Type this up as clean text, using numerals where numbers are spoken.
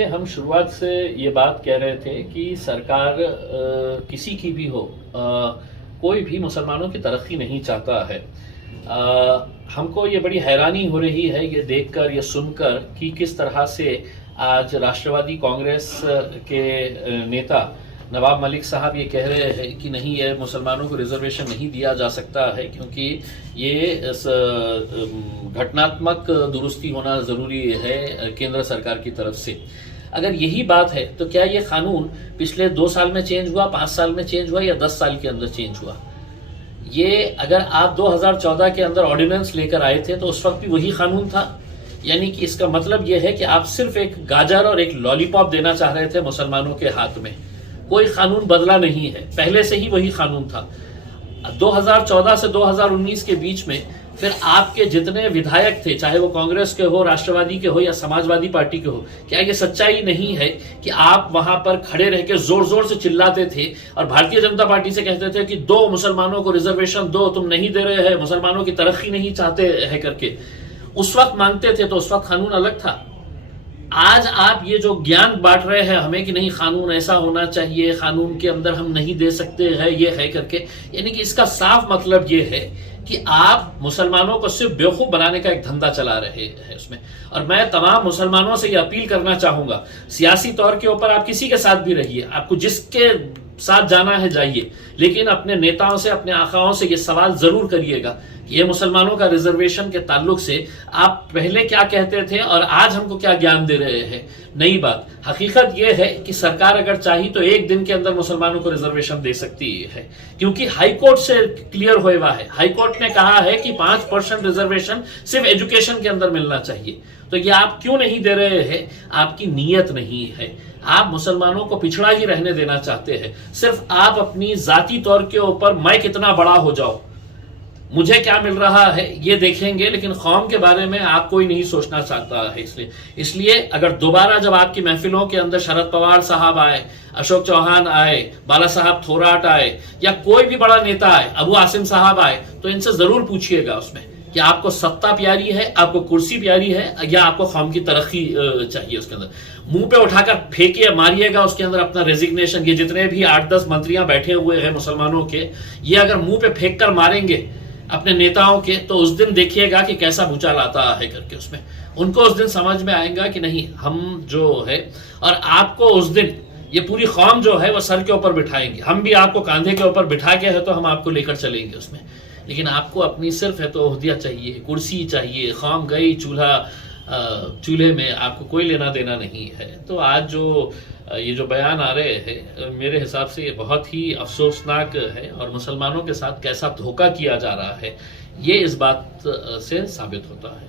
देखिए, हम शुरुआत से ये बात कह रहे थे कि सरकार किसी की भी हो, कोई भी मुसलमानों की तरक्की नहीं चाहता है। हमको ये बड़ी हैरानी हो रही है ये देखकर, ये सुनकर कि किस तरह से आज राष्ट्रवादी कांग्रेस के नेता नवाब मलिक साहब ये कह रहे हैं कि नहीं, ये मुसलमानों को रिजर्वेशन नहीं दिया जा सकता है क्योंकि ये घटनात्मक दुरुस्ती होना ज़रूरी है केंद्र सरकार की तरफ से। अगर यही बात है तो क्या ये कानून पिछले 2 साल में चेंज हुआ, 5 साल में चेंज हुआ या 10 साल के अंदर चेंज हुआ? ये अगर आप 2014 के अंदर ऑर्डिनेंस लेकर आए थे तो उस वक्त भी वही कानून था। यानी कि इसका मतलब यह है कि आप सिर्फ एक गाजर और एक लॉलीपॉप देना चाह रहे थे मुसलमानों के हाथ में। कोई कानून बदला नहीं है, पहले से ही वही कानून था। 2014 से 2019 के बीच में फिर आपके जितने विधायक थे, चाहे वो कांग्रेस के हो, राष्ट्रवादी के हो या समाजवादी पार्टी के हो, क्या ये सच्चाई नहीं है कि आप वहां पर खड़े रह के जोर जोर से चिल्लाते थे और भारतीय जनता पार्टी से कहते थे कि दो मुसलमानों को रिजर्वेशन दो, तुम नहीं दे रहे हैं, मुसलमानों की तरक्की नहीं चाहते हैं करके उस वक्त मांगते थे, तो उस वक्त कानून अलग था। आज आप ये जो ज्ञान बांट रहे हैं हमें कि नहीं कानून ऐसा होना चाहिए, कानून के अंदर हम नहीं दे सकते हैं, ये है करके, यानी कि इसका साफ मतलब ये है कि आप मुसलमानों को सिर्फ बेवकूफ बनाने का एक धंधा चला रहे हैं उसमें। और मैं तमाम मुसलमानों से ये अपील करना चाहूंगा, सियासी तौर के ऊपर आप किसी के साथ भी रहिए, आपको जिसके साथ जाना है जाइए, लेकिन अपने नेताओं से, अपने आकाओं से ये सवाल जरूर करिएगा कि ये मुसलमानों का रिजर्वेशन के ताल्लुक से आप पहले क्या कहते थे और आज हमको क्या ज्ञान दे रहे हैं। नई बात, हकीकत यह है कि सरकार अगर चाही तो एक दिन के अंदर मुसलमानों को रिजर्वेशन दे सकती है, क्योंकि हाईकोर्ट से क्लियर हुआ हुआ है। हाईकोर्ट ने कहा है कि 5% रिजर्वेशन सिर्फ एजुकेशन के अंदर मिलना चाहिए। तो ये आप क्यों नहीं दे रहे हैं? आपकी नीयत नहीं है, आप मुसलमानों को पिछड़ा ही रहने देना चाहते हैं। सिर्फ आप अपनी जाती तौर के ऊपर मैं कितना बड़ा हो जाऊं, मुझे क्या मिल रहा है ये देखेंगे, लेकिन कौम के बारे में आप कोई नहीं सोचना चाहता है। इसलिए अगर दोबारा जब आपकी महफिलों के अंदर शरद पवार साहब आए, अशोक चौहान आए, बाला साहब थोराट आए या कोई भी बड़ा नेता आए, अबू आसिम साहब आए, तो इनसे जरूर पूछिएगा उसमें कि आपको सत्ता प्यारी है, आपको कुर्सी प्यारी है या आपको कौम की तरक्की चाहिए। उसके अंदर मुंह पे उठाकर फेंकिए, मारिएगा उसके अंदर अपना रेजिग्नेशन। ये जितने भी 8-10 मंत्रियां बैठे हुए हैं मुसलमानों के, ये अगर मुंह पे फेंक कर मारेंगे अपने नेताओं के, तो उस दिन देखिएगा कि कैसा भूचाल आता है करके उसमें। उनको उस दिन समझ में आएगा कि नहीं, हम जो है, और आपको उस दिन ये पूरी कौम जो है वो सर के ऊपर बिठाएंगे। हम भी आपको कांधे के ऊपर बिठा के है तो हम आपको लेकर चलेंगे उसमें, लेकिन आपको अपनी सिर्फ है तो ओहदिया चाहिए, कुर्सी चाहिए। कौम गई चूल्हे में, आपको कोई लेना देना नहीं है। तो आज जो ये जो बयान आ रहे हैं, मेरे हिसाब से ये बहुत ही अफसोसनाक है और मुसलमानों के साथ कैसा धोखा किया जा रहा है ये इस बात से साबित होता है।